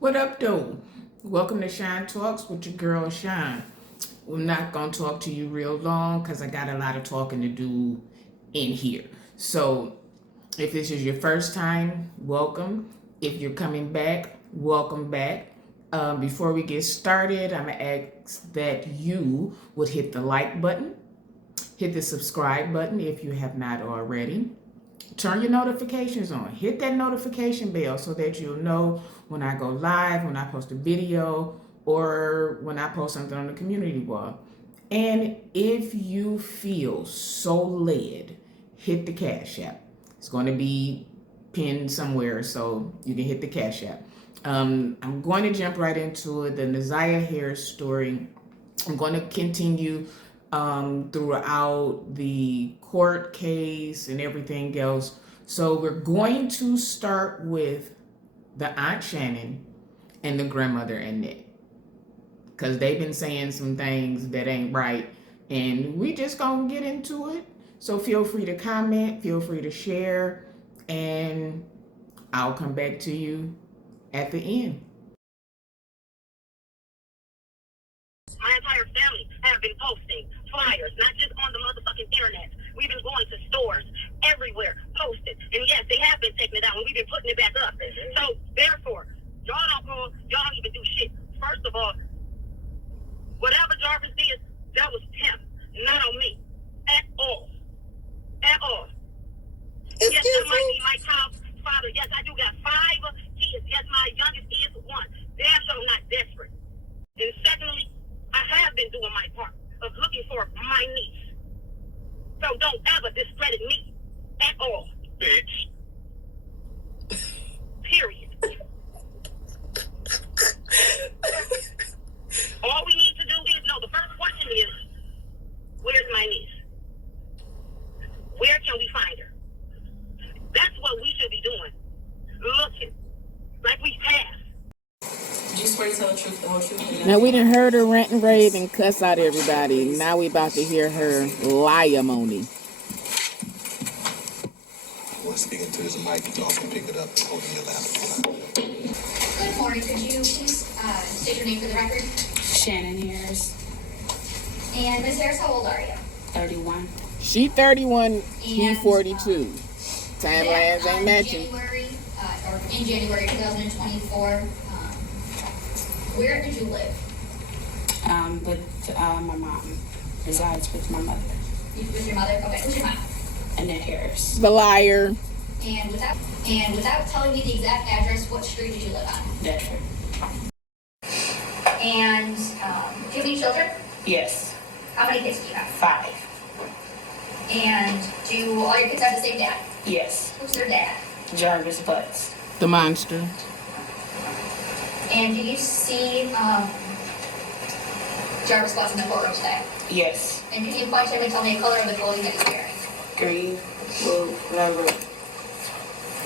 What up, though? Welcome to Shine Talks with your girl, Shine. I'm not going to talk to you real long because I got a lot of talking to do in here. So, if this is your first time, welcome. If you're coming back, welcome back. Before we get started, I'm going to ask that you would hit the like button, hit the subscribe button if you have not already. Turn your notifications on. Hit that notification bell so that you'll know when I go live, when I post a video, or when I post something on the community wall. And if you feel so led, hit the Cash App. It's going to be pinned somewhere, so you can hit the Cash App. I'm going to jump right into it. The Ziyah Harris story. I'm going to continue throughout the court case and everything else. So we're going to start with the Aunt Shannon and the grandmother Annette, because they've been saying some things that ain't right, and we just gonna get into it. So feel free to comment, feel free to share, and I'll come back to you at the end. My entire family have been posting flyers, not just on the motherfucking internet. We've been going to stores everywhere, posted. And yes, they have been taking it down, and we've been putting it back up. So, therefore, y'all don't even do shit. First of all, whatever Jarvis did, that was him, not on me. At all. At all. Yes, I might be my child's father. Yes, I do got 5 kids. Yes, my youngest is 1. Damn sure not desperate. And secondly, I have been doing my part of looking for my niece. So don't ever discredit me at all. Bitch. Period. All we need to do is, the first question is, where's my niece? Where can we find her? That's what we should be doing. Looking. Like we have. Did you swear to tell the truth, the whole truth? Now we done heard her rant and rave and cuss out everybody. Now we about to hear her liamony. When speaking to this mic, you also pick it up and hold in your lap. Good morning. Could you please state your name for the record? Shannon Harris, And Ms. Harris, how old are you? 31. She 31, he And, 42. Timelines ain't matching. In January 2024, where did you live? With my mom. Resides with my mother, With your mother? Okay, who's your mom? Annette Harris. The liar. And without telling me the exact address, what street did you live on? Bedford. And do you have any children? Yes. How many kids do you have? 5. And do all your kids have the same dad? Yes. Who's their dad? Jarvis Butts. The monster. And do you see Jarvis Butts in the photo today? Yes. And can you point to him and tell me the color of the clothing that he's wearing? Green, blue, whatever.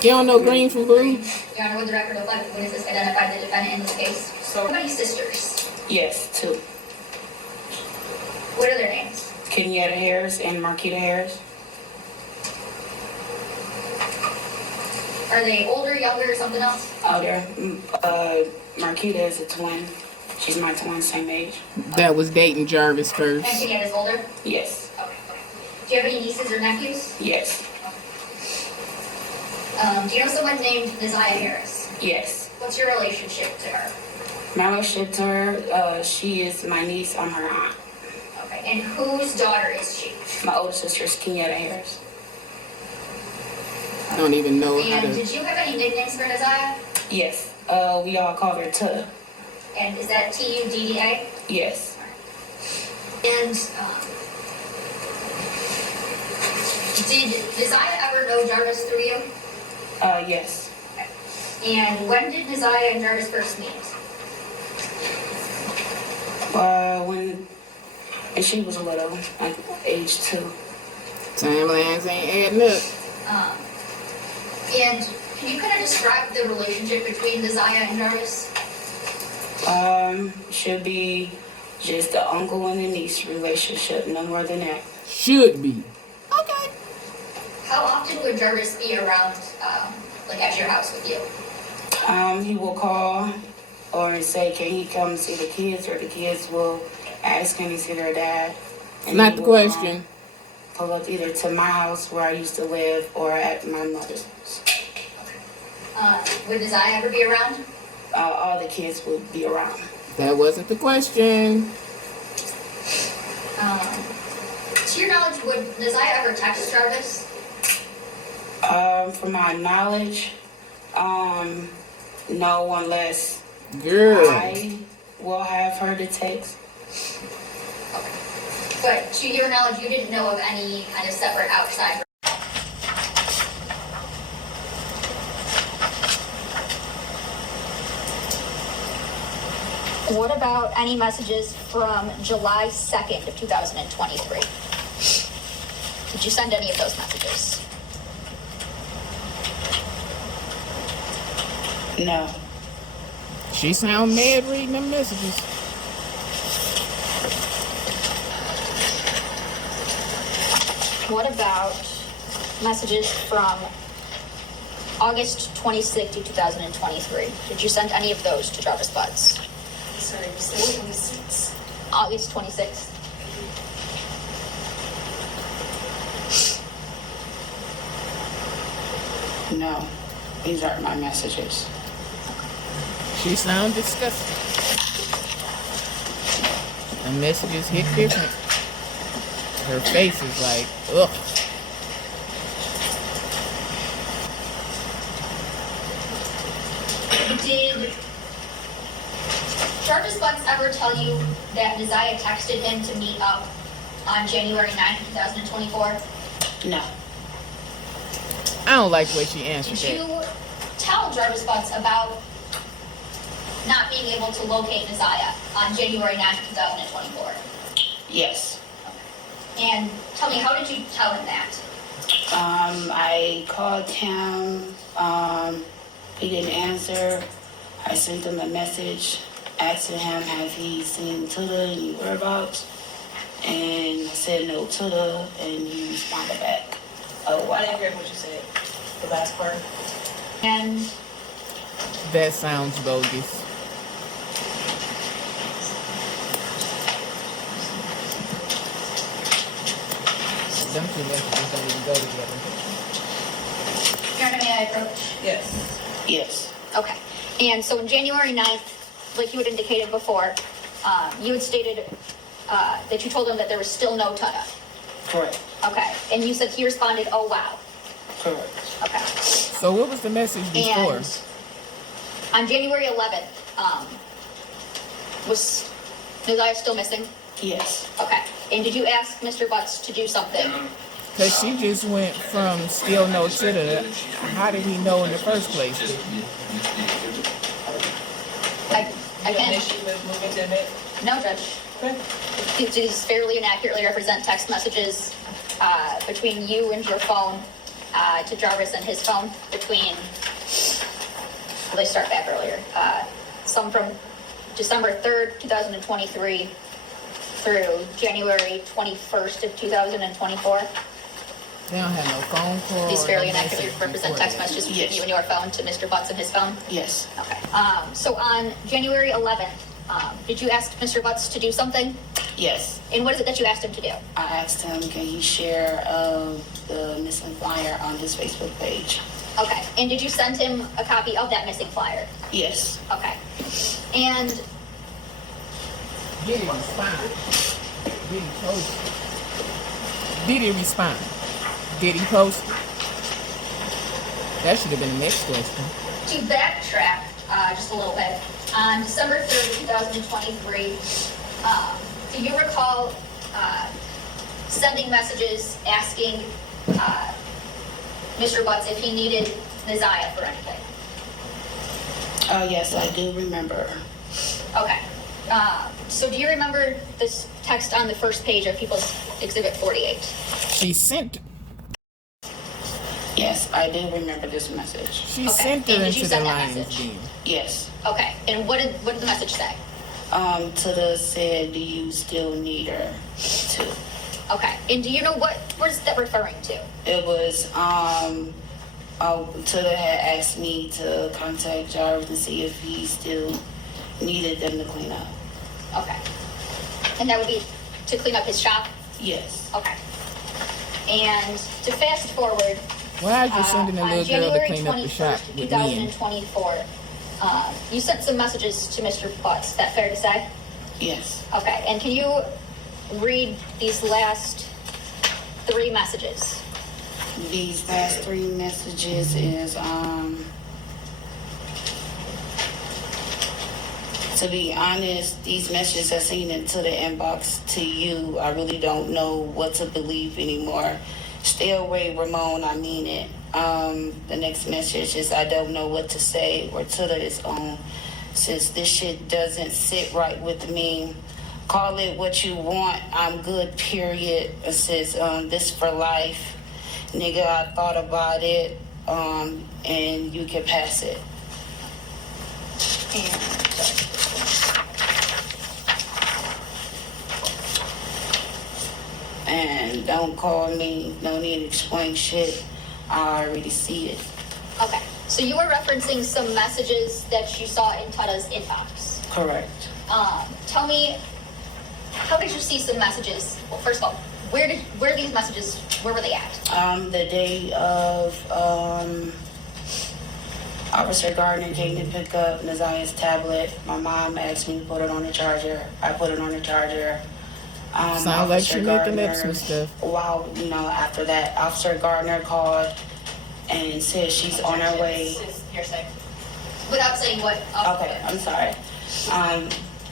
You don't know green from blue? Your Honor, would the record reflect the witnesses identified the defendant in this case? So, How many sisters? yes, 2. What are their names? Kenyatta Harris and Marquita Harris. Are they older, younger, or something else? Oh, there. Marquita is a twin. She's my twin, same age. That was dating Jarvis first. And Kenyatta's older? Yes. Okay. Do you have any nieces or nephews? Yes. Do you know someone named Ziyah Harris? Yes. What's your relationship to her? My relationship to her, she is my niece. I'm her aunt. Okay. And whose daughter is she? My older sister is Kenyatta Harris. I don't even know how And to. did you have any nicknames for Ziyah? Yes. We all call her Tutta. And is that Tudda? Yes. And did Ziyah ever know Jarvis through you? Yes. And when did Ziyah and Jarvis first meet? When she was little, like age 2. Timelines ain't adding up. And can you kind of describe the relationship between Ziyah and Jarvis? Should be just the uncle and the niece relationship, no more than that. Should be. Okay. How often would Jarvis be around, like at your house with you? He will call and say, can he come see the kids, or the kids will ask him to see their dad. And Not he the will, question. Pull up either to my house where I used to live or at my mother's house. Would Ziyah ever be around? All the kids would be around. That wasn't the question. To your knowledge, would Ziyah ever text Jarvis? From my knowledge, no, unless Girl. I will have her to text. But to your knowledge, you didn't know of any kind of separate outside. What about any messages from July 2nd of 2023? Did you send any of those messages? No. She sound mad reading them messages. What about messages from August 26th of 2023? Did you send any of those to Jarvis Butts? Sorry, you said 26. August 26th. No. These aren't my messages. She sound disgusting. The messages hit different. Her face is like, ugh. Did Jarvis Butts ever tell you that Ziyah texted him to meet up on January 9th, 2024? No. I don't like the way she answered Did that. you tell Jarvis Butts about not being able to locate Ziyah on January 9th, 2024? Yes. And tell me, how did you tell him that? I called him. He didn't answer. I sent him a message asking him, have he seen Tuda, any whereabouts? And I said no Tuda, and he responded back. Oh, I didn't hear what you said, the last part. And That sounds bogus. Them two messages don't even go together. Karen, may I approach? Yes. yes. Okay. And so on January 9th, like you had indicated before, you had stated that you told him that there was still no Tuda. Correct. Okay. And you said he responded, oh, wow. Correct. Okay. So what was the message before? And on January 11th, was Ziyah still missing? Yes. Okay. And did you ask Mr. Butts to do something? Because she just went from still no to the, how did he know in the first place? I You have an can't. issue with moving to admit? No, Judge. Okay. These fairly and accurately represent text messages between you and your phone to Jarvis and his phone between, well, they start back earlier. Some from December 3rd, 2023 through January 21st of 2024. They don't have no phone call. These or fairly no and accurately message represent before text that. messages between Yes. you and your phone to Mr. Butts and his phone. Yes. Okay. So on January 11th, did you ask Mr. Butts to do something? Yes. And what is it that you asked him to do? I asked him, can he share the missing flyer on his Facebook page? Okay. And did you send him a copy of that missing flyer? Yes. Okay. And Did he respond? Did he post it? Did he respond? Did he post it? That should have been the next question. to backtrack just a little bit, on December 3rd, 2023, do you recall sending messages asking Mr. Butts if he needed Ziyah for anything? Yes, I do remember. Okay. So do you remember this text on the first page of People's Exhibit 48? She sent Yes, I do remember this message. She Okay. sent her And did you into the send that lion's message? den. Yes. Okay. And what did the message say? Tuda said, do you still need her too? Okay. And do you know what is that referring to? It was, Tuda had asked me to contact Jarvis to see if he still needed them to clean up. Okay. And that would be to clean up his shop? Yes. Okay. And to fast forward, Why are you sending a on little girl to January clean up the shop 21st, with me in? 2024, you sent some messages to Mr. Butts. Is that fair to say? Yes. Okay. And can you read these last 3 messages? These last 3 messages is, to be honest, these messages I seen into the inbox to you, I really don't know what to believe anymore. Stay away, Ramon, I mean it. The next message is, I don't know what to say, or to his own. Says, this shit doesn't sit right with me. Call it what you want, I'm good, period. It says, this for life. Nigga, I thought about it, and you can pass it. And don't call me, no need to explain shit. I already see it. Okay. So you were referencing some messages that you saw in Tada's inbox. Correct. Tell me, how did you see some messages? Well, first of all, where these messages, where were they at? The day of, Officer Gardner came to pick up Naziah's tablet. My mom asked me to put it on the charger. I put it on the charger. Sound like she making up some stuff. While, after that, Officer Gardner called and said she's on her way. Hearsay. Without saying what. Okay, I'm sorry.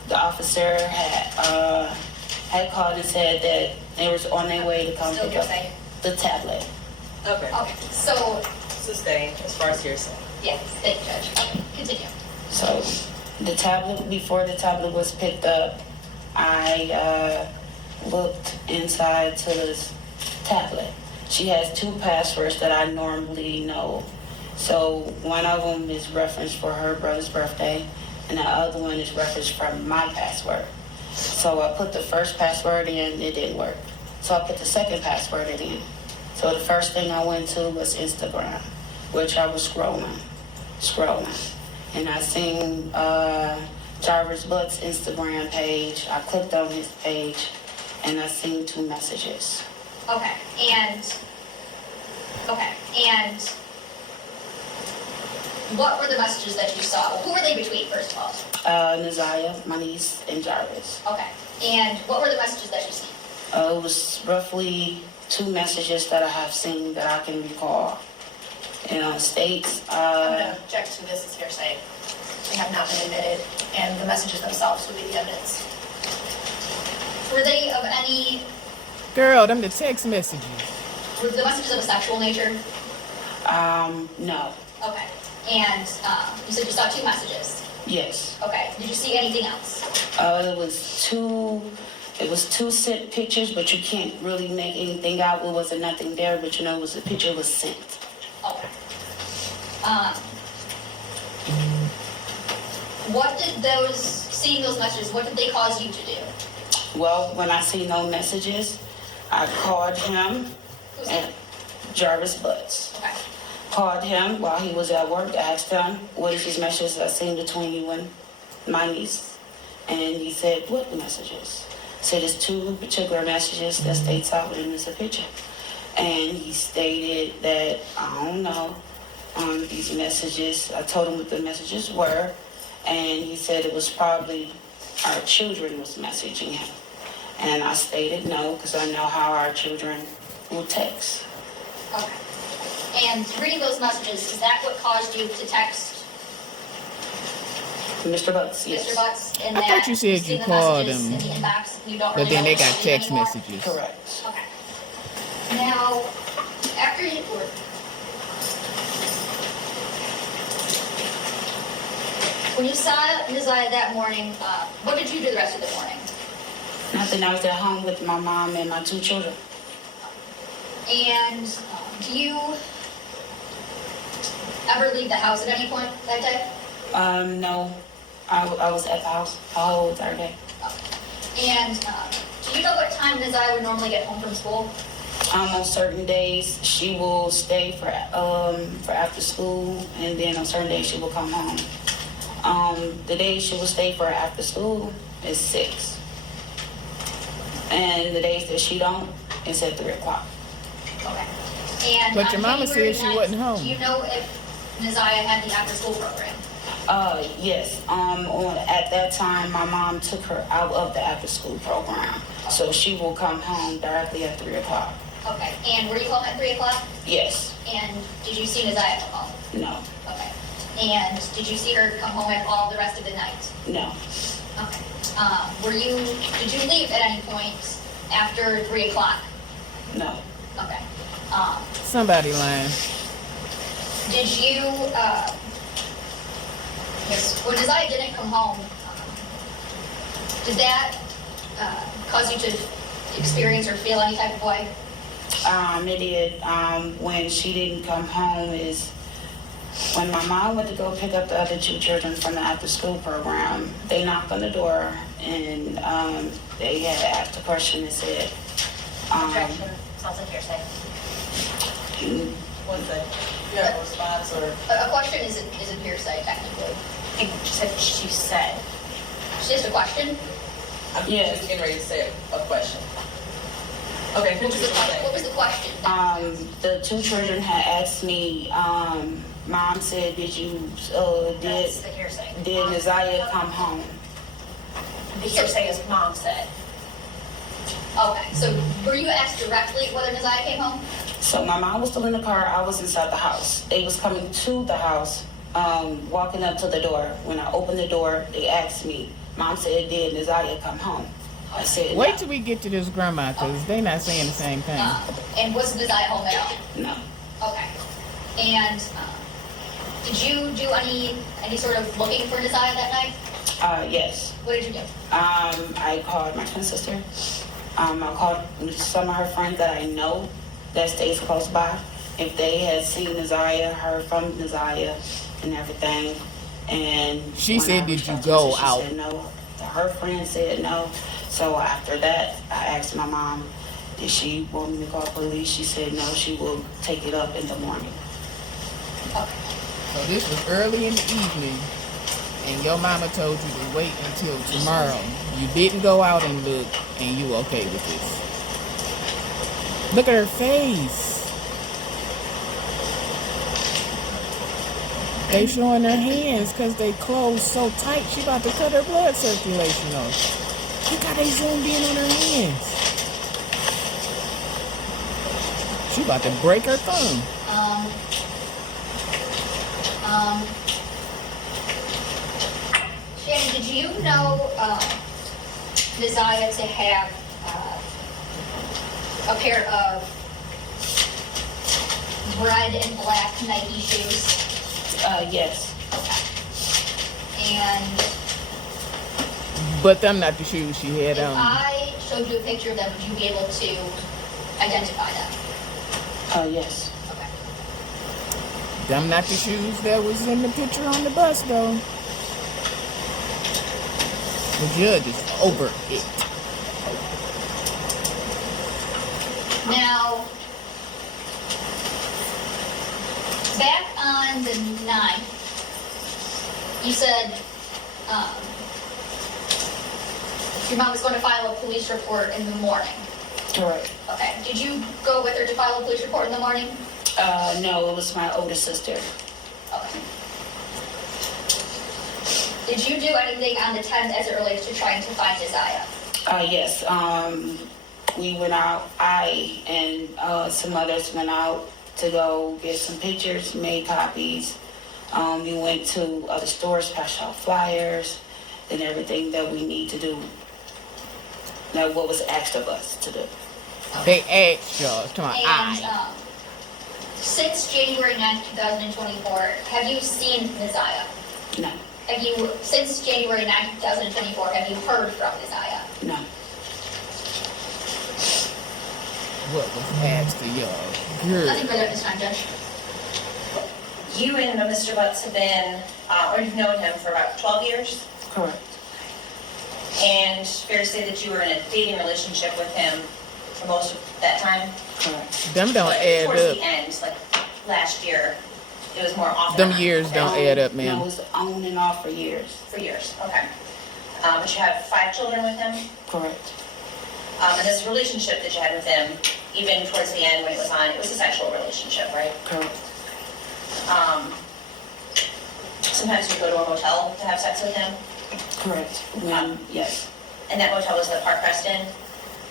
The officer had called and said that they was on their way to come Still pick up hearsay. the tablet. Okay. Okay. So, Sustain as far as hearsay. yeah, thank you, Judge. Okay, continue. So the tablet, before the tablet was picked up, I looked inside to this tablet. She has 2 passwords that I normally know. So one of them is referenced for her brother's birthday, and the other one is referenced for my password. So I put the first password in, it didn't work. So I put the second password in. So the first thing I went to was Instagram, which I was scrolling. And I seen Jarvis Butt's Instagram page. I clicked on his page, and I seen 2 messages. Okay, and what were the messages that you saw? Who were they between, first of all? Naziah, my niece, and Jarvis. Okay, and what were the messages that you seen? It was roughly 2 messages that I have seen that I can recall. States. I'm going to object to this as hearsay. They have not been admitted, and the messages themselves would be the evidence. Were they of any, Girl, them the text messages. were the messages of a sexual nature? No. Okay, and you said you saw 2 messages. Yes. Okay, did you see anything else? It was two sent pictures, but you can't really make anything out. It wasn't nothing there, but it was a picture was sent. Okay. What did seeing those messages, what did they cause you to do? Well, when I see no messages, I called him. Who's And that? Jarvis Butts. Okay. Called him while he was at work, asked him, what is these messages I seen between you and my niece? And he said, what messages? Said it's 2 particular messages that states out in this picture. And he stated that, I don't know, these messages, I told him what the messages were, and he said it was probably our children was messaging him. And I stated no, because I know how our children will text. Okay. And reading those messages, is that what caused you to text Mr. Butts, yes. Mr. Butts? And I that thought you said seen you the called messages him, in the inbox, you don't but really then know they what got to do text anymore? messages. Correct. Okay. Now, after you were, when you saw Ziyah that morning, what did you do the rest of the morning? Nothing, I was at home with my mom and my 2 children. And do you ever leave the house at any point that day? No, I was at the house the whole entire day. And do you know what time Ziyah would normally get home from school? On certain days, she will stay for after school, and then on certain days she will come home. The days she will stay for after school is 6. And the days that she don't, it's at 3 o'clock. Okay. And But on your mama January said she 9th, wasn't home. Do you know if Ziyah had the after-school program? Yes. At that time, my mom took her out of the after-school program. So she will come home directly at 3 o'clock. Okay. And were you home at 3 o'clock? Yes. And did you see Ziyah come home? No. Okay. And did you see her come home at all the rest of the night? No. Okay. Did you leave at any point after 3 o'clock? No. Okay. Somebody lying. Did you, yes, when Ziyah didn't come home, did that cause you to experience or feel any type of way? It did. When she didn't come home is when my mom went to go pick up the other 2 children from the after-school program. They knocked on the door and they had asked a question that said, Objection, sounds like hearsay. What's that? You have a response or? A question isn't hearsay technically. I think she said she said. It's just a question. I'm Yes. just getting ready to say a question. Okay, What was finish the, what you're what saying. was the question? the 2 children had asked me, Mom said, did That's the hearsay. Ziyah come home? The hearsay is mom said. Okay, so were you asked directly whether Ziyah came home? So my mom was still in the car, I was inside the house. They was coming to the house, walking up to the door. When I opened the door, they asked me, Mom said, did Ziyah come home? I said, Wait no. till we get to this grandma, because they not saying the same thing. And was Ziyah home at all? No. Okay. And did you do any sort of looking for Ziyah that night? Yes. What did you do? I called my twin sister. I called some of her friends that I know that stays close by. If they had seen Ziyah, heard from Ziyah and everything. And She when said, I did reached you out to her, go she out? said no. Her friend said no. So after that, I asked my mom, did she want me to call police? She said no, she will take it up in the morning. Okay. So this was early in the evening, and your mama told you to wait until tomorrow. You didn't go out and look, and you okay with this. Look at her face. They showing her hands because they closed so tight. She about to cut her blood circulation off. Look how they zoomed in on her hands. She about to break her thumb. Shannon, did you know Ziyah to have a pair of red and black Nike shoes? Yes. And But them not the shoes she had if on. I showed you a picture of them, would you be able to identify them? Yes. Okay. Them not the shoes that was in the picture on the bus, though. The judge is over it. Now, back on the 9th, you said your mom was going to file a police report in the morning. Correct. Okay. Did you go with her to file a police report in the morning? No, it was my older sister. Okay. Did you do anything on the 10th as it relates to trying to find Ziyah? Yes. We went out, I and some others went out to go get some pictures, made copies. We went to other stores, passed out flyers, and everything that we need to do. Like what was asked of us to do. They asked y'all. Come on, And since January 9th, 2024, have you seen Ziyah? No, Since January 9th, 2024, have you heard from Ziyah? no. what was asked of y'all? Nothing Girl. further at this time, Judge. You and Mr. Butts have been, or you've known him for about 12 years? Correct. And fair to say that you were in a dating relationship with him for most of that time? Correct. Them don't But add towards up. the end, like last year, it was more often. Them than not. years Okay. don't add up, No, it ma'am. was on and off for years. For years, okay. But you have 5 children with him? Correct. And this relationship that you had with him, even towards the end when it was on, it was a sexual relationship, right? Correct. Sometimes you go to a motel to have sex with him, Correct. Yes. and that motel was the Park Preston.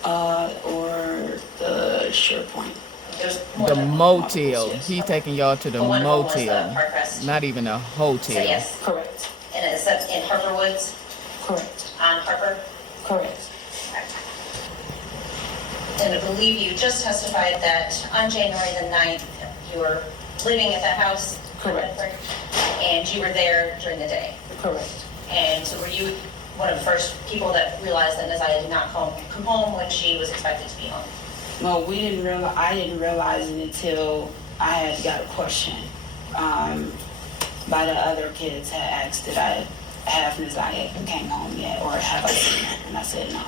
Or the SharePoint. There was more The than one. motel. He's taking y'all to the But one of them was the motel. Park Preston. Not even a So hotel. yes, Correct. and it's in Harper Woods Correct. on Harper. Correct. And I believe you just testified that on January the 9th, you were living at that house. Correct. And you were there during the day. Correct. And so were you one of the first people that realized that Ziyah did not come home when she was expected to be home? No, I didn't realize it until I had got a question. By the other kids had asked, did I have Ziyah came home yet, or have I seen her? And I said no.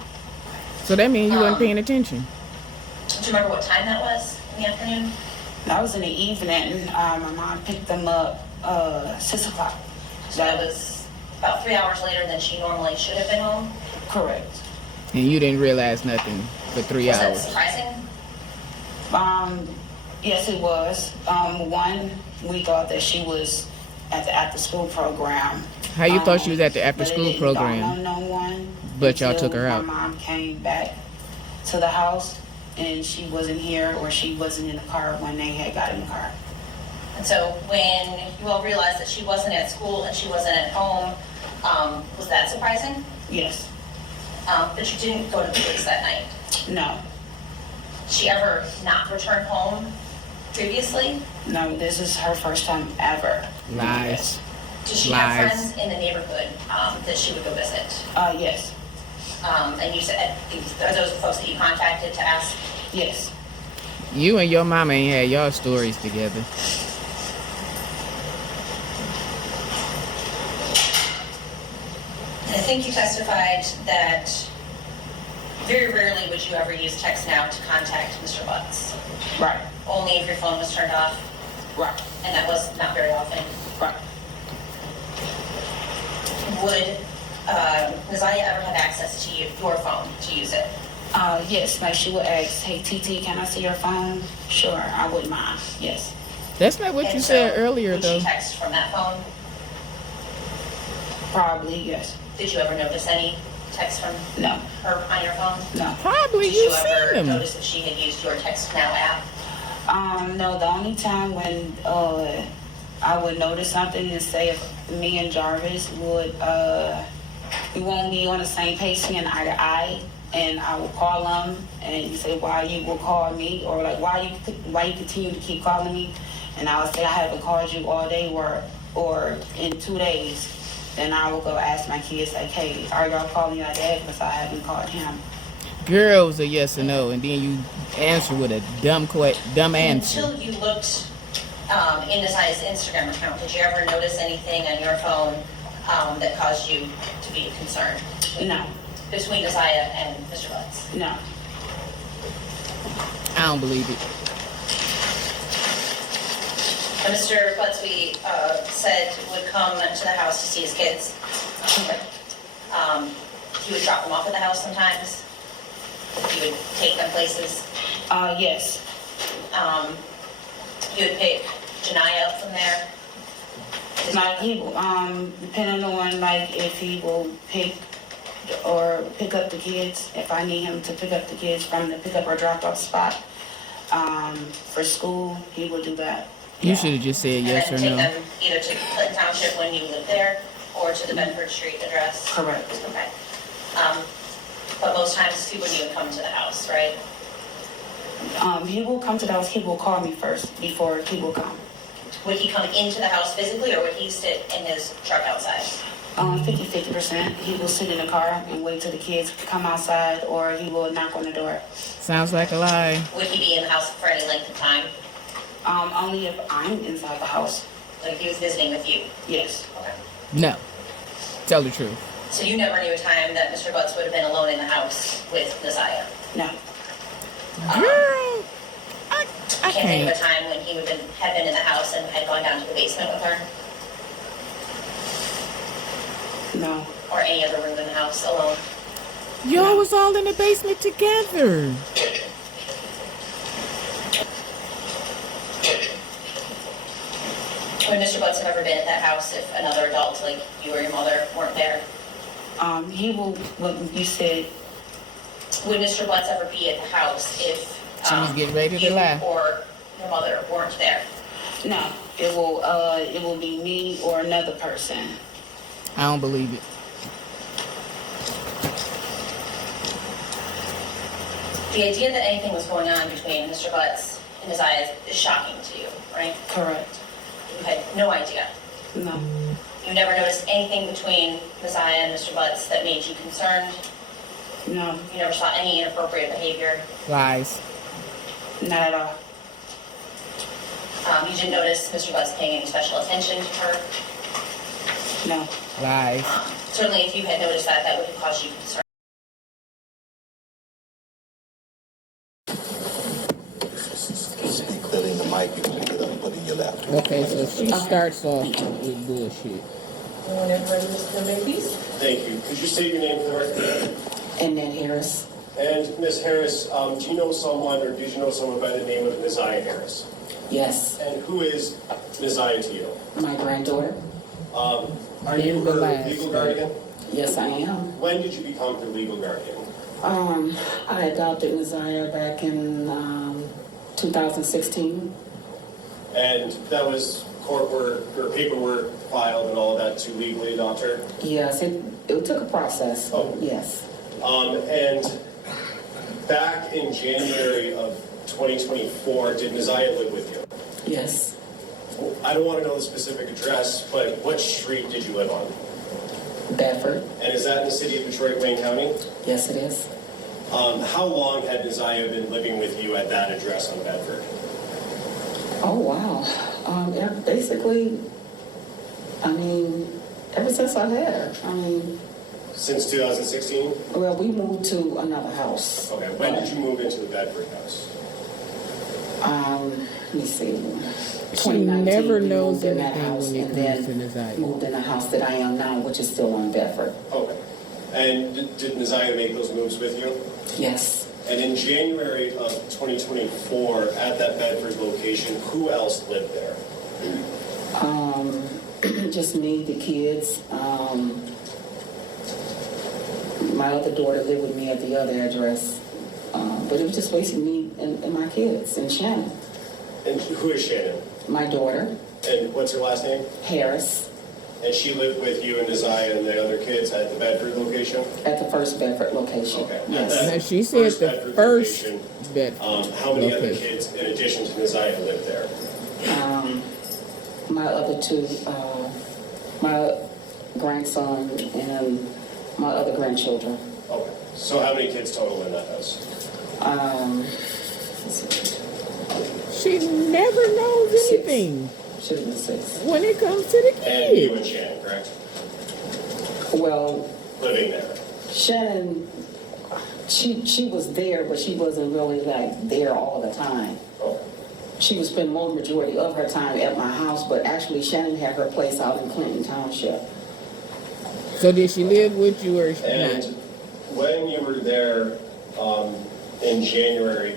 So that means you weren't paying attention. Do you remember what time that was in the afternoon? That was in the evening. My mom picked them up 6 o'clock. So that was about 3 hours later than she normally should have been home. Correct. And you didn't realize nothing for 3 Was that hours. surprising? Yes, it was. One, we thought that she was at the after-school program. How you thought she was at the But it after-school didn't program? dawn on no one But y'all until took her out. My mom came back to the house, and she wasn't here, or she wasn't in the car when they had got in the car. And so when you all realized that she wasn't at school and she wasn't at home, was that surprising? Yes. But you didn't go to the police that night. No. Did she ever not return home previously? No, this is her first time ever. Lies. Did she have Lies. friends in the neighborhood that she would go visit? Yes. And you said, are those the folks that you contacted to ask? Yes. You and your mama ain't had y'all stories together. And I think you testified that very rarely would you ever use text now to contact Mr. Butts. Right. Only if your phone was turned off, Right. and that was not very often. Right. Would Ziyah ever have access to your phone to use it? Yes, like she would ask, hey, TT, can I see your phone? Sure, I wouldn't mind. Yes. That's not what And you so said earlier, would though. she text from that phone? Probably, yes. Did you ever notice any text from No. her on your phone? No. Probably Did you you ever seen them. notice that she had used your Text Now app? No, the only time when I would notice something is say if me and Jarvis would we won't be on the same page seeing eye to eye, and I will call him and he say why you will call me, or like why you continue to keep calling me, and I would say I haven't called you all day or in 2 days. Then I will go ask my kids like, hey, are y'all calling your dad because I haven't called him? Girls a yes or no, and then you answer with a dumb answer. Until you looked into Ziyah's Instagram account, did you ever notice anything on your phone that caused you to be concerned? No. Between Ziyah and Mr. Butts? No. I don't believe it. And Mr. Butts, we said would come to the house to see his kids. He would drop them off at the house sometimes. He would take them places. Yes. You would pick Janiyah up from there. Like he will, depending on like if he will pick up the kids, if I need him to pick up the kids from the pick up or drop off spot, for school, he will do that. You should have just said yes or And then no. take them either to Clinton Township when you lived there, or to the Bedford Street address. Correct. Okay. But most times he wouldn't even come to the house, right? He will come to the house, he will call me first before he will come. Would he come into the house physically, or would he sit in his truck outside? 50%. He will sit in the car and wait till the kids come outside, or he will knock on the door. Sounds like a lie. Would he be in the house for any length of time? Only if I'm inside the house. Like if he was visiting with you? Yes. Okay. No. Tell the truth. So you never knew a time that Mr. Butts would have been alone in the house with Ziyah? No. Girl, I Can't think of a can't. time when he had been in the house and had gone down to the basement with her, No. or any other room in the house alone. Y'all was all in the basement together. Would Mr. Butts have ever been at that house if another adult, like you or your mother, weren't there? He will, what you said, Would Mr. Butts ever be at the house if She's getting ready to you lie. or your mother weren't there? no, it will be me or another person. I don't believe it. The idea that anything was going on between Mr. Butts and Ziyah is shocking to you, right? Correct. You had no idea. No. You never noticed anything between Ziyah and Mr. Butts that made you concerned? No, You never saw any inappropriate behavior? Lies. not at all. You didn't notice Mr. Butts paying any special attention to her? No. Lies. Certainly, if you had noticed that, that would have caused you concern. Clearly in the mic, you can pick it up and put it in your lap. Okay, so she starts off with bullshit. Thank you. Could you state your name for the record? Annette Harris. And Ms. Harris, do you know someone or did you know someone by the name of Ziyah Harris? Yes. And who is Ziyah to you? My granddaughter. Are you the her last, legal right? guardian? Yes, I am. When did you become her legal guardian? I adopted Ziyah back in 2016. And that was court work or paperwork filed and all of that to legally adopt her? Yes, it took a process. Oh. Yes. And back in January of 2024, did Ziyah live with you? Yes. I don't want to know the specific address, but what street did you live on? Bedford. And is that in the city of Detroit, Wayne County? Yes, it is. How long had Ziyah been living with you at that address on Bedford? Oh, wow. Yeah, basically, I mean, ever since I had her. I mean, Since 2016? well, we moved to another house. Okay, when did you move into the Bedford house? Let me see. She 2019, never we knows moved in that anything house when it and comes to then Ziyah. moved in the house that I am now, which is still on Bedford. Okay. And did Ziyah make those moves with you? Yes. And in January of 2024, at that Bedford location, who else lived there? Just me, the kids. My other daughter lived with me at the other address. But it was just basically me and my kids and Shannon. And who is Shannon? My daughter, And what's her last name? Harris, And she lived with you and Ziyah and the other kids at the Bedford location? at the first Bedford location. Okay. Yes. Now, she said the Bedford first location, bed. how many other location. kids, in addition to Ziyah, lived there? My other two, my grandson and my other grandchildren. Okay. So how many kids total in that house? She never knows Six. anything Should have been 6. when it comes to the And you and kids. Shannon, correct? Well, Living there. Shannon, she was there, but she wasn't really like there all the time. Okay. She would spend most majority of her time at my house, but actually Shannon had her place out in Clinton Township. So did she live with you or And not? when you were there in January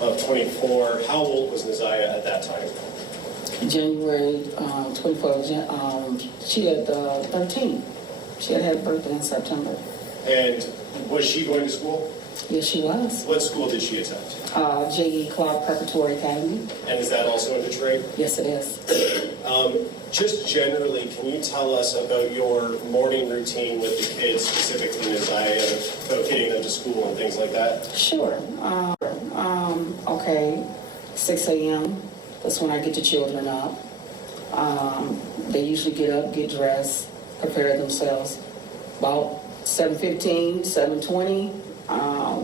of 24, how old was Ziyah at that time? January 24th, she had 13. She had a birthday in September. And was she going to school? Yes, she was. What school did she attend? J.E. Clark Preparatory Academy. And is that also in Detroit? Yes, it is. Just generally, can you tell us about your morning routine with the kids, specifically Ziyah, about getting them to school and things like that? Sure. Okay, 6 a.m. That's when I get the children up. They usually get up, get dressed, prepare themselves. About 7:15, 7:20,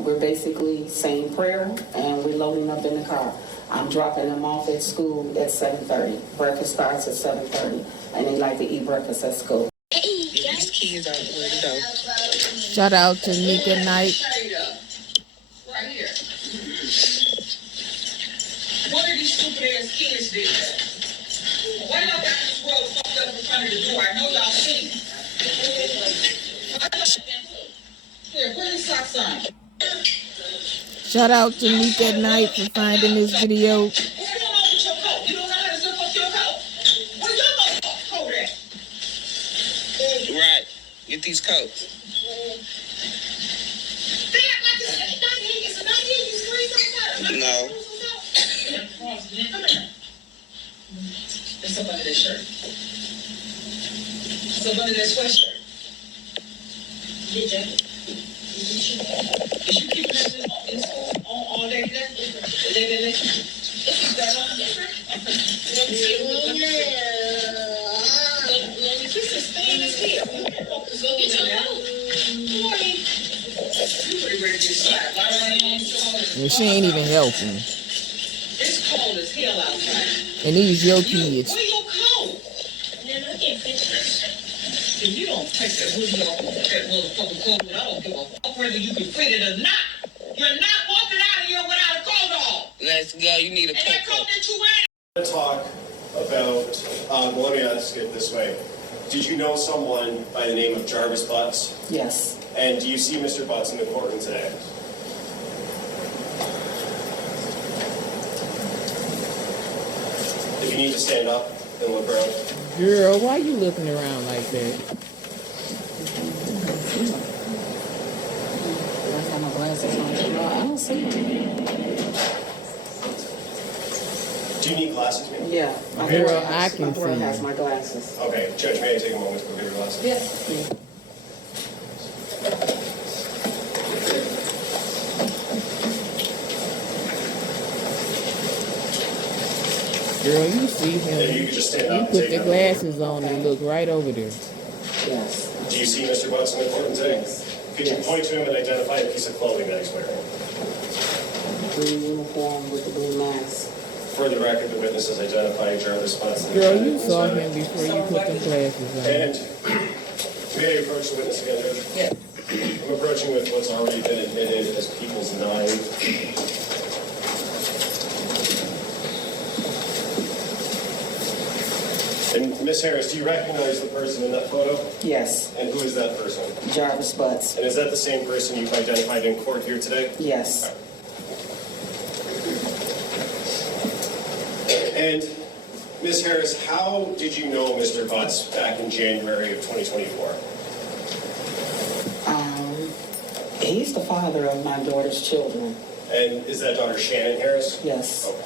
we're basically saying prayer and we're loading up in the car. I'm dropping them off at school at 7:30. Breakfast starts at 7:30, and they like to eat breakfast at school. These kids are where to go. Shout out to Nika Knight. stupid ass kids did that. Why y'all got this world fucked up in front of the door? I know y'all seen it. Here, put his socks on. Shout out to Meek at Night for finding this video. What's going on with your coat? You don't know how to zip up your coat? Where your motherfucking coat at? Right. Get these coats. They act like it's a 1980s freeze outside. No. Come here. It's up under that shirt. It's up under that sweatshirt. Get jacket. Is you keeping that in school all day today? Is that on? This is staying is here. Go get your coat. Morning. You pretty ready to get slapped. And she ain't even helping. It's cold as hell outside. And these your kids. Where your coat? If you don't take that hoodie off that motherfucking coat, I don't give a fuck whether you can fit it or not. You're not walking out of here without a coat on. Let's go. You need a And that coat that you wearing. I want to talk about, let me ask it this way. Did you know someone by the name of Jarvis Butts? Yes. And do you see Mr. Butts in the courtroom today? If you need to stand up and look around. Girl, why you looking around like that? I got my glasses on. No, I don't see him. Do you need glasses, ma'am? Yeah. Girl, I can My boy see. has my glasses. Okay, Judge, may I take a moment to go get your glasses? Yes. Girl, you see Maybe you him. could just stand You up and put take the them. glasses on and look right over there. Yes. Do you see Mr. Butts in the courtroom today? Yes. Could you point to him and identify the piece of clothing that he's wearing? Blue uniform with the blue mask. For the record, the witness has identified Jarvis Butts. Girl, you saw him before you put them glasses on. And may I approach the witness again, Judge? Yeah. I'm approaching with what's already been admitted as People's 9. And Ms. Harris, do you recognize the person in that photo? Yes. And who is that person? Jarvis Butts. And is that the same person you've identified in court here today? Yes. And Ms. Harris, how did you know Mr. Butts back in January of 2024? He's the father of my daughter's children. And is that daughter Shannon Harris? Yes. Okay.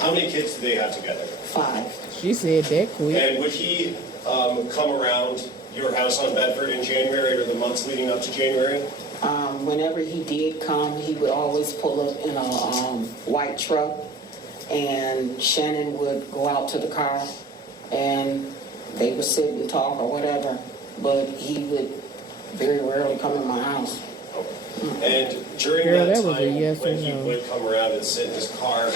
How many kids do they have together? 5. She said that quick. And would he come around your house on Bedford in January or the months leading up to January? Whenever he did come, he would always pull up in a white truck, and Shannon would go out to the car, and they would sit and talk or whatever, but he would very rarely come in my house. And during Girl, that that was a time yes when or he no. would come around and sit in his car,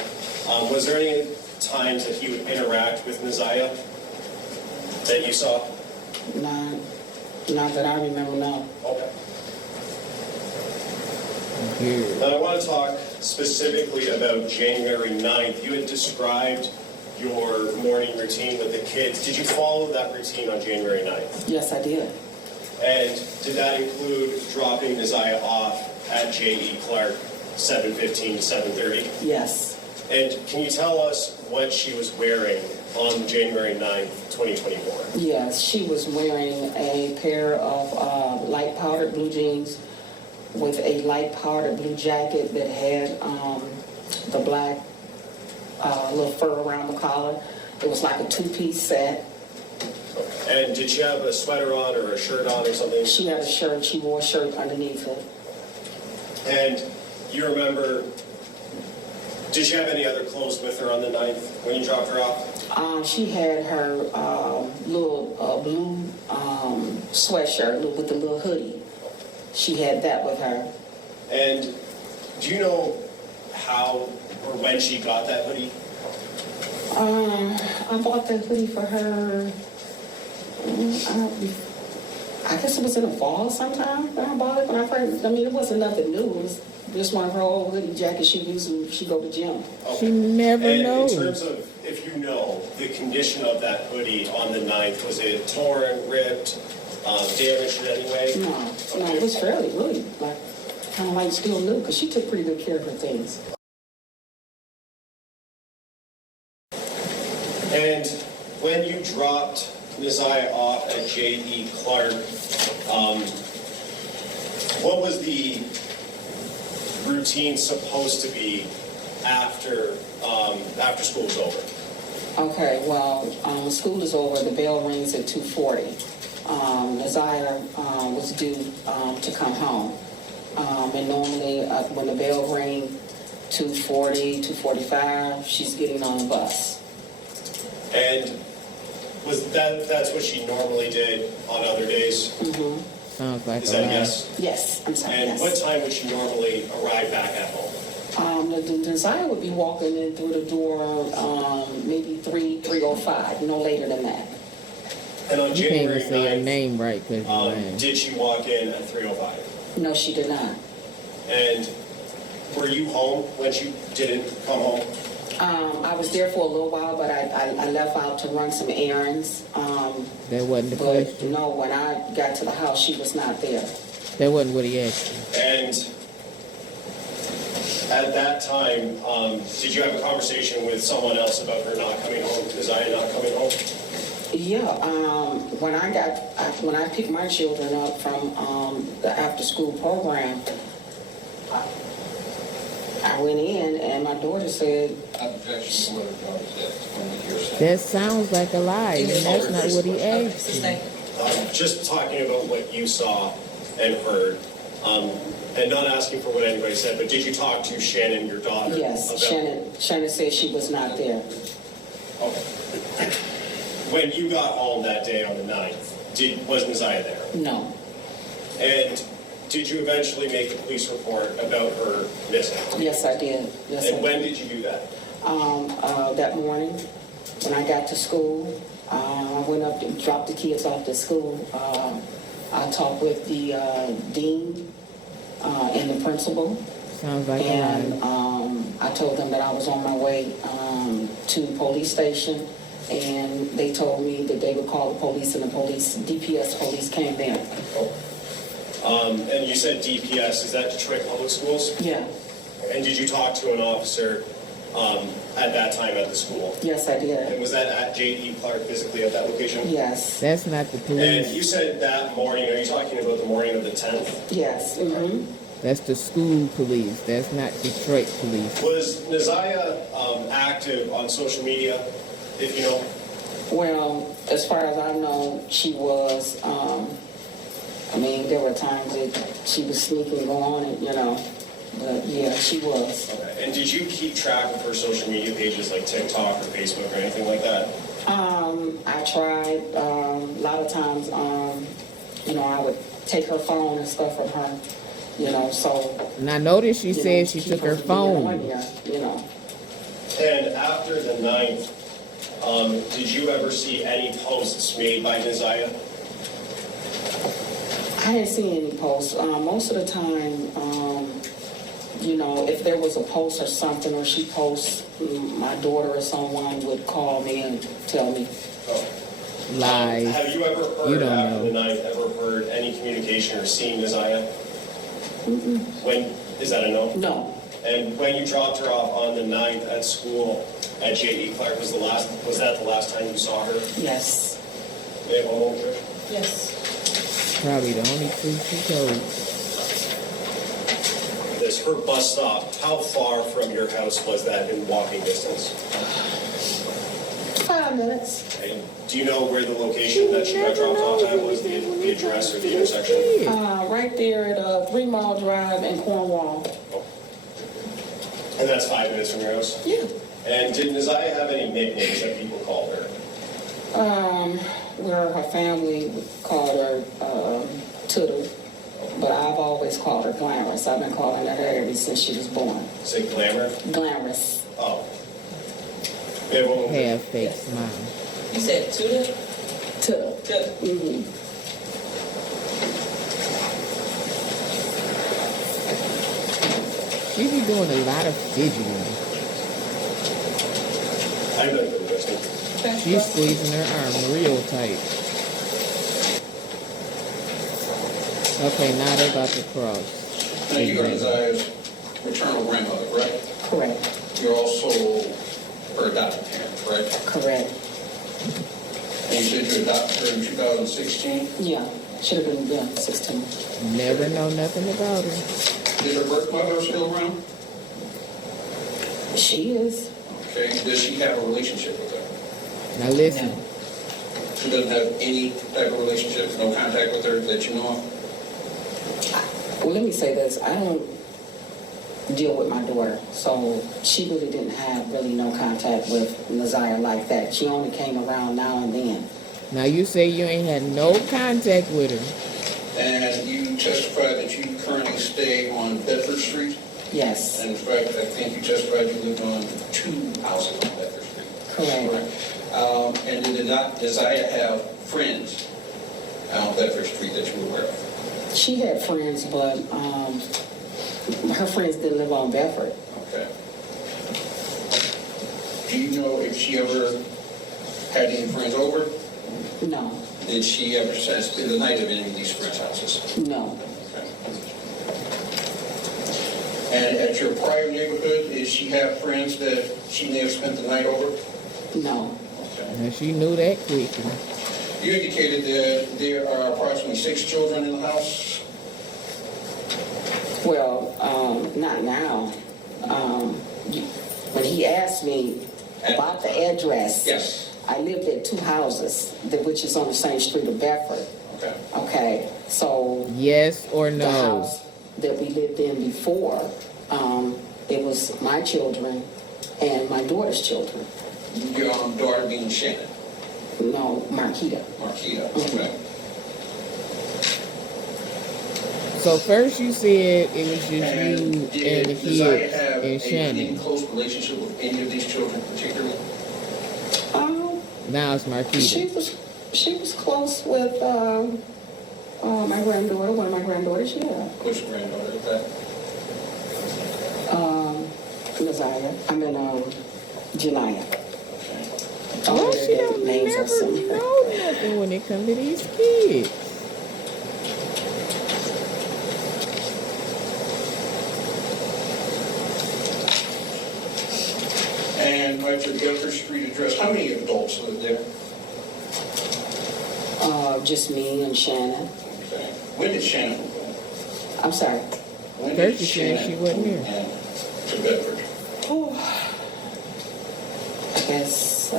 was there any times that he would interact with Ziyah that you saw? Not that I remember, no. Okay. Girl. Now I want to talk specifically about January 9th. You had described your morning routine with the kids. Did you follow that routine on January 9th? Yes, I did. And did that include dropping Ziyah off at J.E. Clark 7:15 to 7:30? Yes. And can you tell us what she was wearing on January 9th, 2024? Yes, she was wearing a pair of light powdered blue jeans with a light powdered blue jacket that had the black little fur around the collar. It was like a 2-piece set. And did she have a sweater on or a shirt on or something? She had a shirt. She wore a shirt underneath it. And you remember, did she have any other clothes with her on the 9th when you dropped her off? She had her little blue sweatshirt with the little hoodie. She had that with her. And do you know how or when she got that hoodie? I bought that hoodie for her. I guess it was in the fall sometime when I bought it. When I first, it wasn't nothing new. It was Just one of her old hoodie jackets she used when she go to gym. She never And knows. in terms of, if you know, the condition of that hoodie on the 9th, was it torn, ripped, damaged in any way? No, it was fairly, really, like, kind of like still new, because she took pretty good care of her things. And when you dropped Ziyah off at J.E. Clark, what was the routine supposed to be after school was over? Okay, well, when school is over, the bell rings at 2:40. Ziyah was due to come home. And normally when the bell rings, 2:40, 2:45, she's getting on the bus. And that's what she normally did on other days? Mm-hmm. Sounds like Is a that lie. yes? Yes, I'm sorry, And yes. what time would she normally arrive back at home? The Ziyah would be walking in through the door maybe 3:05, no later than that. And on You can't January even say your 9th, name right because you're lying. did she walk in at 3:05? No, she did not. And were you home when she didn't come home? I was there for a little while, but I left out to run some errands. That wasn't the But question. no, when I got to the house, she was not there. That wasn't what he asked you. And at that time, did you have a conversation with someone else about her not coming home, Ziyah not coming home? Yeah, when I picked my children up from the after-school program, I went in and my daughter said, That sounds like a lie, and that's not what he asked you. Just talking about what you saw and heard, and not asking for what anybody said, but did you talk to Shannon, your daughter? yes, about Shannon said she was not there. Okay. When you got home that day on the 9th, wasn't Ziyah there? No. And did you eventually make a police report about her missing? Yes, I did. Yes, And I when did. did you do that? That morning, when I got to school, I went up and dropped the kids off to school. I talked with the dean and the principal. Sounds like a And lie. I told them that I was on my way to the police station, and they told me that they would call the police, and the DPS police came there. And you said DPS, is that Detroit Public Schools? Yeah, And did you talk to an officer at that time at the school? yes, I And did. was that at J.E. Clark physically at that location? Yes, That's not the And police. you said that morning, are you talking about the morning of the 10th? yes. Mm-hmm. That's the school police. That's not Detroit police. Was Ziyah active on social media, if you know? Well, as far as I know, she was. There were times that she was sneaking on it, But yeah, she was. Okay. And did you keep track of her social media pages like TikTok or Facebook or anything like that? I tried. A lot of times, I would take her phone and stuff from her, so. And I noticed she said she keep took her from being on phone. here, And after the 9th, did you ever see any posts made by Ziyah? I didn't see any posts. Most of the time, if there was a post or something, or she posts, my daughter or someone would call me and tell me. Lies. Have you ever heard You don't after know. the 9th, ever heard any communication or seen Ziyah? Is that a no? No. And when you dropped her off on the 9th at school at J.E. Clark, was that the last time you saw her? Yes. May I have one more, Trish? Yes. Probably the only truth she told. Her bus stop, how far from your house was that in walking distance? 5 minutes. And do you know where the location that she got dropped off at was, the address or the intersection? Right there at 3 Mile Drive in Cornwall. And that's 5 minutes from your house? Yeah. And did Ziyah have any nicknames that people called her? Where her family called her Tootle, but I've always called her Glamorous. I've been calling her that ever since she was born. Say Glamour? Glamorous. Oh. May I have one more? Half fake smile. You said Tudor? Tootle. Tudor. Mm-hmm. She be doing a lot of fidgeting. I'm not even listening. She's squeezing her arm real tight. Okay, now they're about to cross. Now, you are Ziyah's maternal grandmother, right? Correct. You're also her adopted parent, correct? Correct. And you said you adopted her in 2016? Yeah. Should have been, 16. Never know nothing about her. Is her birth mother still around? She is. Okay. Does she have a relationship with her? Now listen. No. She doesn't have any type of relationship, no contact with her that you know of? Well, let me say this. I don't deal with my daughter, so she really didn't have no contact with Ziyah like that. She only came around now and then. Now you say you ain't had no contact with her. And you testified that you currently stay on Bedford Street? Yes. And in fact, I think you testified you lived on 2 houses on Bedford Street. Correct. And did Ziyah have friends on Bedford Street that you were aware of? She had friends, but her friends didn't live on Bedford. Okay. Do you know if she ever had any friends over? No. Did she ever spend the night at any of these friends' houses? No. Okay. And at your prior neighborhood, did she have friends that she may have spent the night over? No. Okay. Now she knew that quickly. You indicated that there are approximately 6 children in the house. Well, not now. When he asked me about the address, Yes. I lived at 2 houses, which is on the same street of Bedford. Okay. Okay, so Yes or the no? house that we lived in before, it was my children and my daughter's children. Your daughter being Shannon. No, Marquita. Marquita. Okay. So first you said it was just you and the Did kids Ziyah have and any Shannon. close relationship with any of these children particularly? Now it's Marquita. She was close with my granddaughter, one of my granddaughters, yeah. Which granddaughter is that? Ziyah. I mean, Janiyah. Oh, she don't names are never similar. know nothing when it comes to these kids. And at your Bedford Street address, how many adults live there? Just me and Shannon. Okay. When did Shannon move in? I'm sorry. When First did you said she Shannon wasn't move here. in to Bedford? I guess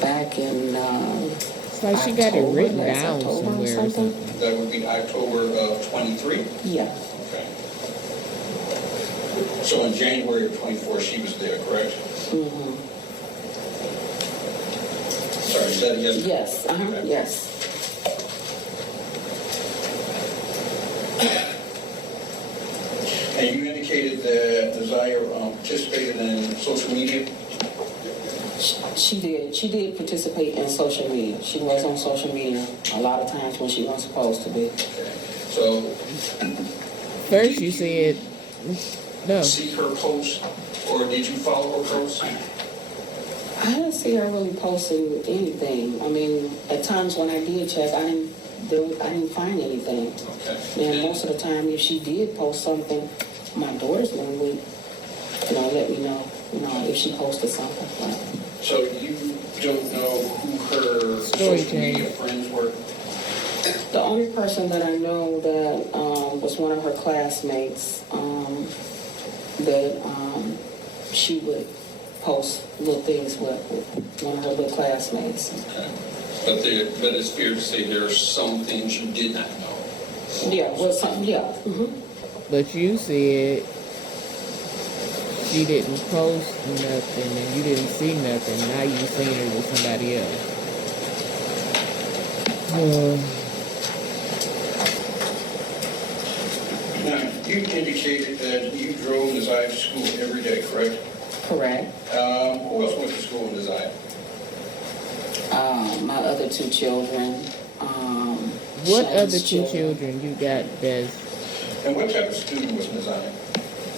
back in It's like she got it written down somewhere or something. That would be October of 23? Yeah. Okay. So in January of 24, she was there, correct? Mm-hmm. Sorry, is that yes? Yes. Okay. Yes. And you indicated that Ziyah participated in social media? She did. She did participate in social media. She was on social media a lot of times when she wasn't supposed to be. So, First you said no. see her post, or did you follow her post? I didn't see her really posting anything. I mean, at times when I did check, I didn't find anything. Okay. And most of the time, if she did post something, my daughter's one would, let me know, if she posted something. So you don't know who her Story social media change. friends were? The only person that I know that was one of her classmates that she would post little things with one of her little classmates. Okay. But it's fair to say there are some things you did not know. Yeah, well, something, yeah. Mm-hmm. But you said she didn't post nothing and you didn't see nothing. Now you seen her with somebody else. Now, you indicated that you drove Ziyah to school every day, correct? Correct. Who else went to school in Ziyah? My other 2 children. What Shannon's other 2 children you got that's And what type of student was Ziyah?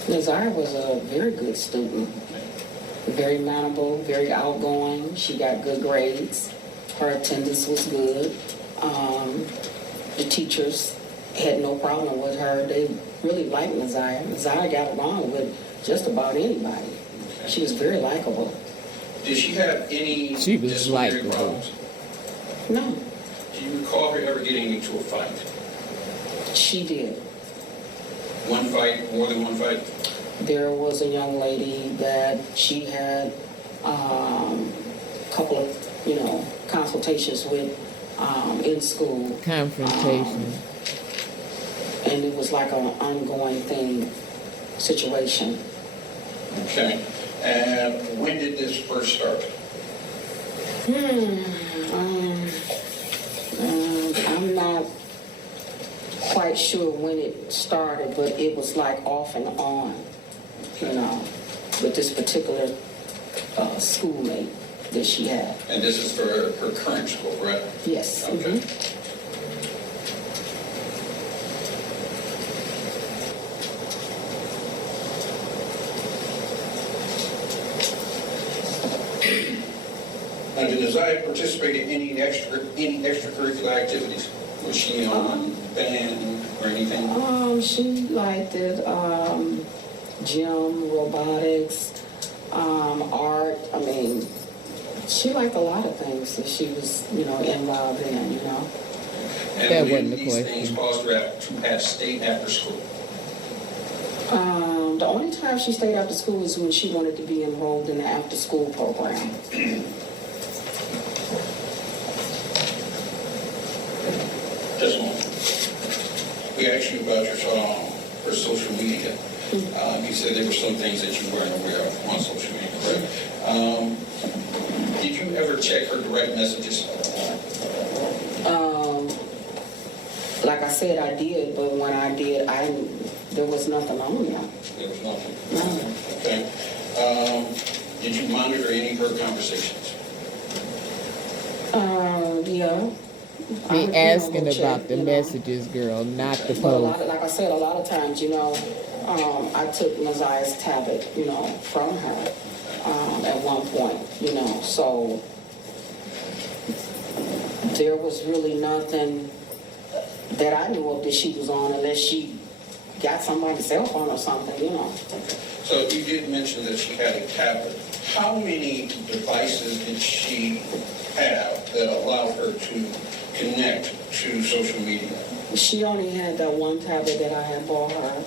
Ziyah was a very good student. Very manageable, very outgoing. She got good grades. Her attendance was good. The teachers had no problem with her. They really liked Ziyah. Ziyah got along with just about anybody. She was very likable. Did she have any She was disciplinary likable. problems? No, Do you recall her ever getting into a fight? she did. One fight, more than one fight? There was a young lady that she had a couple of, consultations with in school. Confrontation. And it was like an ongoing situation. Okay. And when did this first start? I'm not quite sure when it started, but it was like off and on, with this particular schoolmate that she had. And this is for her current school, right? Yes. Okay. Now, did Ziyah participate in any extracurricular activities? Was she on band or anything? She liked it, gym, robotics, art. I mean, she liked a lot of things that she was, involved in, And That when wasn't the these things question. caused her to have stayed after school? The only time she stayed after school is when she wanted to be enrolled in the after-school program. Just a moment. We asked you about your social media. You said there were some things that you weren't aware of on social media, correct? Did you ever check her direct messages? Like I said, I did, but when I did, there was nothing on there. There was nothing? No. Okay. Did you monitor any of her conversations? Yeah. They asking about the messages, girl, not the But post. like I said, a lot of times, I took Ziyah's tablet, from her at one point, so there was really nothing that I knew of that she was on unless she got somebody's cell phone or something, So you did mention that she had a tablet. How many devices did she have that allowed her to connect to social media? She only had that one tablet that I had bought her.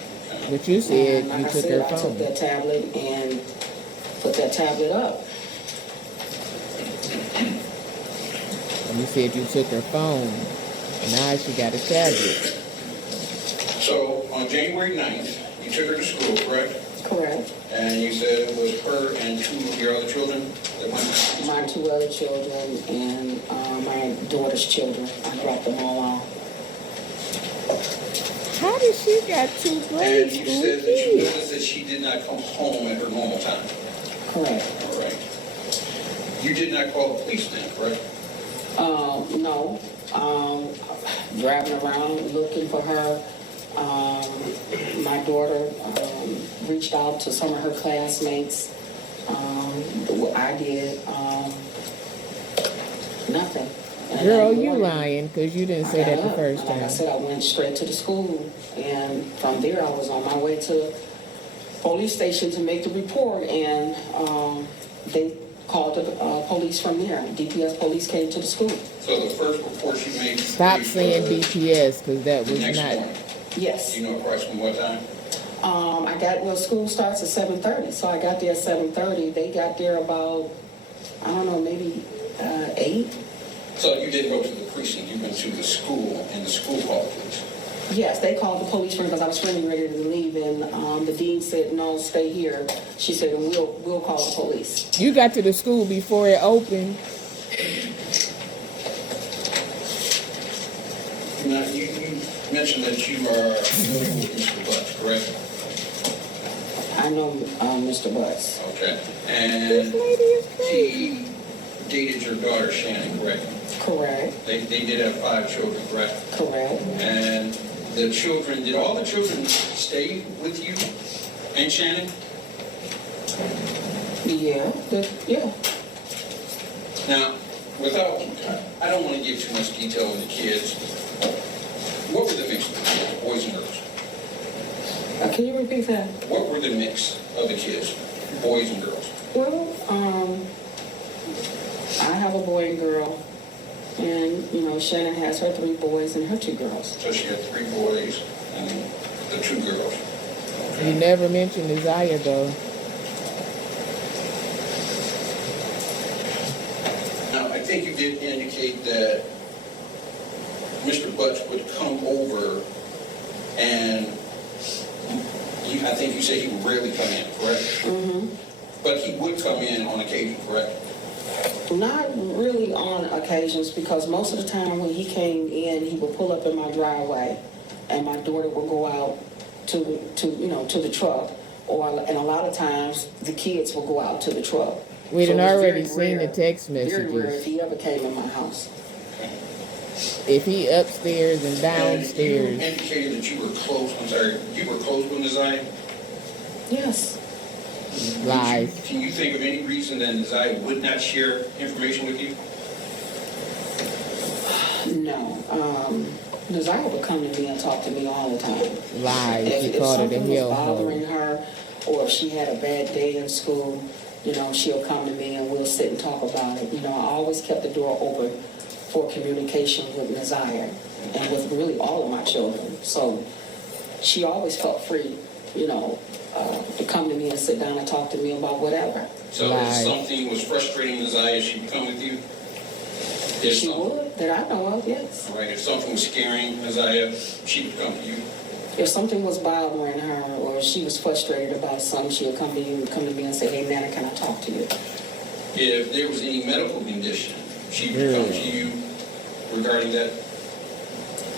But you said And like you I took said, her I took phone. that tablet and put that tablet up. You said you took her phone. And now she got a tablet. So on January 9th, you took her to school, correct? Correct. And you said it was her and two of your other children that went to school? My two other children and my daughter's children. I dropped them all off. How did she got two grade And you school said that you kids? noticed that she did not come home at her normal time. Correct. All right. You did not call the police then, correct? No. Driving around looking for her. My daughter reached out to some of her classmates. I did nothing. And Girl, then you one- lying because you didn't say I that got the up. first Like I time. said, I went straight to the school, and from there I was on my way to the police station to make the report, and they called the police from there. DPS police came to the school. So the first report you made... Stop saying DPS because that was Next not. morning. Yes. Do you know approximately what time? School starts at 7:30, so I got there at 7:30. They got there about, I don't know, maybe 8. So you didn't go to the precinct, you went to the school, and the school called the police? Yes, they called the police because I was getting ready to leave, and the dean said, no, stay here. She said, and we'll call the police. You got to the school before it opened. Now, you mentioned that you are familiar with Mr. Butts, correct? I know Mr. Butts. Okay. This And lady is crazy. he dated your daughter, Shannon, correct? Correct, They did have 5 children, correct? correct. And the children, did all the children stay with you and Shannon? Yeah, yeah. Now, I don't want to give too much detail on the kids. What were the mix of the kids, boys and girls? Can you repeat that? What were the mix of the kids, boys and girls? Well, I have a boy and girl, and, you know, Shannon has her 3 boys and her 2 girls. So she had 3 boys and the 2 girls. You never mentioned Ziyah though. Now, I think you did indicate that Mr. Butts would come over and I think you said he would rarely come in, correct? Mm-hmm. But he would come in on occasion, correct? Not really on occasions, because most of the time when he came in, he would pull up in my driveway, and my daughter would go out to the truck, and a lot of times the kids would go out to the truck. We So done it was already very seen rare, the text Very rare if messages. he ever came in my house. If he upstairs and And you downstairs. indicated that you were close, you were close with Ziyah? Yes. Lies. Can you think of any reason that Ziyah would not share information with you? No. Ziyah would come to me and talk to me all the time. Lies. If She called it a something was hellhole. bothering her, or if she had a bad day in school, you know, she'll come to me and we'll sit and talk about it. You know, I always kept the door open for communication with Ziyah and with really all of my children. So she always felt free, you know, to come to me and sit down and talk to me about whatever. So if something was frustrating Ziyah, she would come with you? She would, that I know of, yes. All right, if something was scaring Ziyah, she would come to you? If something was bothering her or she was frustrated about something, she'll come to me and say, hey, Nana, can I talk to you? If there was any medical condition, she would come to you regarding that?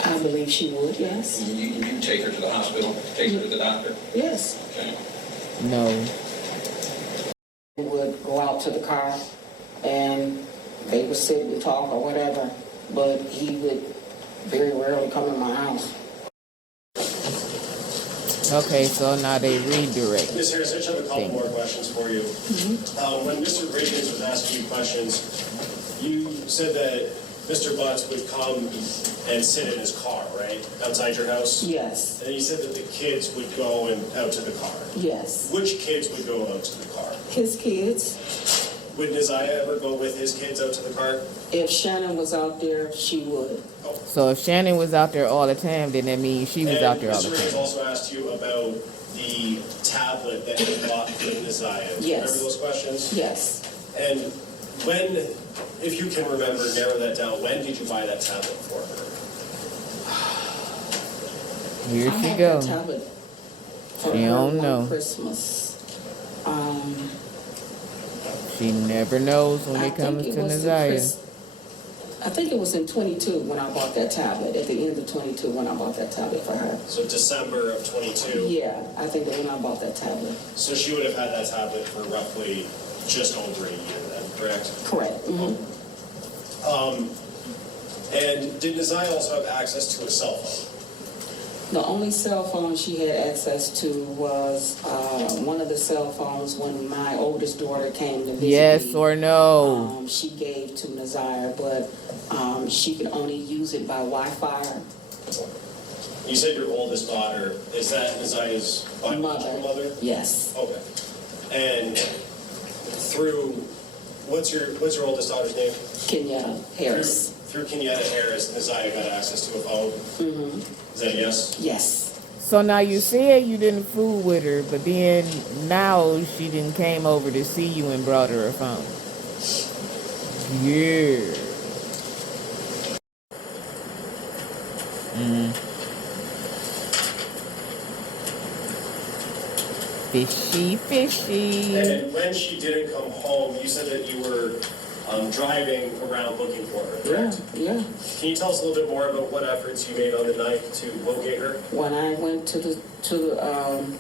I believe she would, yes. You take her to the hospital, take her to the doctor? Yes. Okay. No. He would go out to the car and they would sit and talk or whatever, but he would very rarely come in my house. Okay, so now they redirect. Ms. Harris, I just have a couple more questions for you. When Mr. Riggins was asking you questions, you said that Mr. Butts would come and sit in his car, right? Outside your house? Yes. And you said that the kids would go out to the car. Yes. Which kids would go out to the car? His kids. Would Ziyah ever go with his kids out to the car? If Shannon was out there, she would. So if Shannon was out there all the time, then that means she was out there all the Mr. Riggins time. also asked you about the tablet that he bought with Ziyah. Do you Yes. remember those questions? Yes. And when, if you can remember, narrow that down, when did you buy that tablet for her? Here I she had go. that tablet for She her don't one know. Christmas. She never knows when it comes to Ziyah. I think it was in 22 when I bought that tablet, at the end of 22 when I bought that tablet for her. So December of 22? Yeah, I think that when I bought that tablet. So she would have had that tablet for roughly just over a year then, correct? Correct. Mm-hmm. And did Ziyah also have access to a cell phone? The only cell phone she had access to was one of the cell phones when my oldest daughter came to visit Yes me. or no? She gave to Ziyah, but she could only use it by Wi-Fi. You said your oldest daughter, is that Ziyah's biological mother? Yes. Okay. And through, what's your oldest daughter's name? Kenyatta Harris. Through Kenyatta Harris, Ziyah got access to a phone? Mm-hmm. Is that a yes? Yes. So now you said you didn't fool with her, but then now she didn't came over to see you and brought her a phone. Yeah. Fishy, fishy. And when she didn't come home, you said that you were driving around looking for her, correct? Yeah. Can you tell us a little bit more about what efforts you made on the night to locate her? When I went to the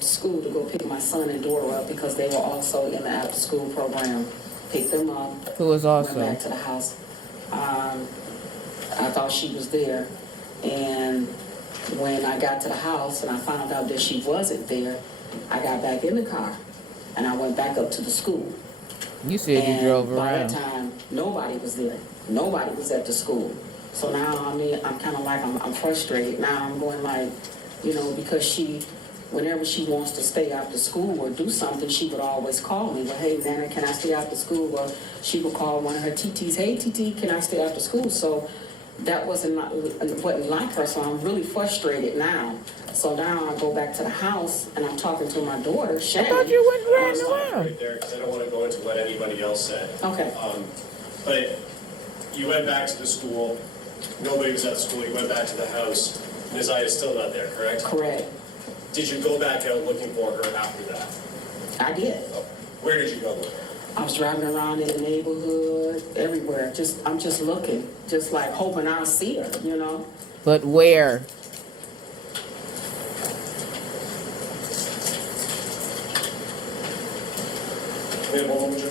school to go pick my son and daughter up because they were also in the after school program, picked them up. Who was also? Went back to the house. I thought she was there, and when I got to the house and I found out that she wasn't there, I got back in the car and I went back up to the school. You said you drove By around. that time, nobody was there. Nobody was at the school. So now, I mean, I'm kind of like, I'm frustrated. Now I'm going like, you know, because she, whenever she wants to stay after school or do something, she would always call me. Well, hey, Nana, can I stay after school? Or she would call one of her TTs, hey, TT, can I stay after school? So that wasn't like her. So I'm really frustrated now. So now I go back to the house and I'm talking to my daughter, Shannon. I thought you went I'll riding stop around. right there because I don't want to go into what anybody else said. Okay. But you went back to the school. Nobody was at the school. You went back to the house. Ziyah is still not there, correct? Correct. Did you go back out looking for her after that? I did. Where did you go with her? I was driving around in the neighborhood, everywhere. I'm just looking, just like hoping I'll see her, you know? But where? Wait, one moment, Joe.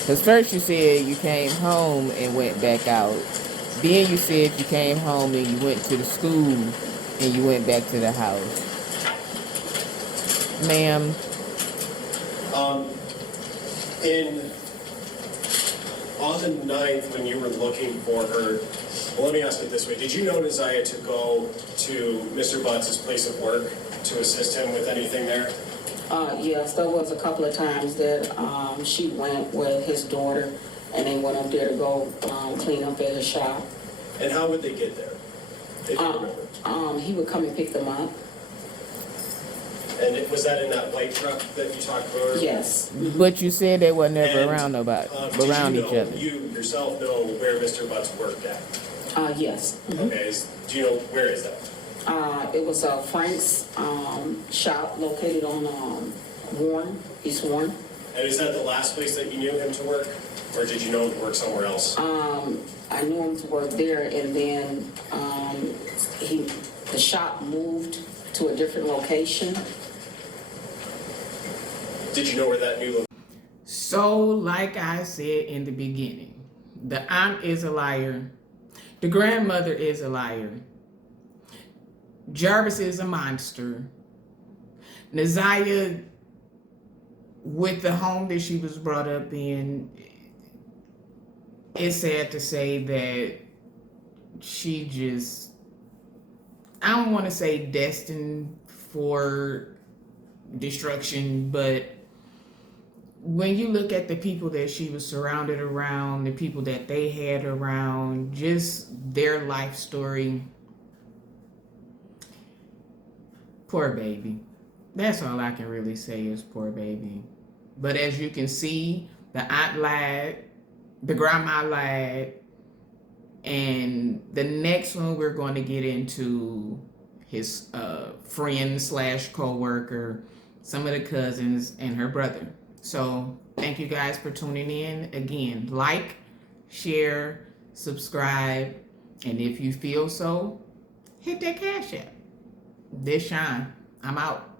Because first you said you came home and went back out. Then you said you came home and you went to the school and you went back to the house. Ma'am. On the 9th, when you were looking for her, well, let me ask it this way. Did you know Ziyah to go to Mr. Butts' place of work to assist him with anything there? Yes, there was a couple of times that she went with his daughter and they went up there to go clean up at his shop. And how would they get there? If you remember. He would come and pick them up. And was that in that white truck that you talked about earlier? Yes. But you said they were never And, around nobody, did around you each know, other. You yourself know where Mr. Butts worked at? Yes. Okay, do you know, where is that? It was Frank's shop located on Warren, East Warren. And is that the last place that you knew him to work? Or did you know him to work somewhere else? I knew him to work there, and then the shop moved to a different location. Did you know where that new location? So, like I said in the beginning, the aunt is a liar. The grandmother is a liar. Jarvis is a monster. Ziyah, with the home that she was brought up in, it's sad to say that she just, I don't want to say destined for destruction, but when you look at the people that she was surrounded around, the people that they had around, just their life story, poor baby. That's all I can really say is poor baby. But as you can see, the aunt lied, the grandma lied, and the next one we're going to get into his friend / co-worker, some of the cousins, and her brother. So thank you guys for tuning in. Again, like, share, subscribe, and if you feel so, hit that Cash App. This Shine. I'm out.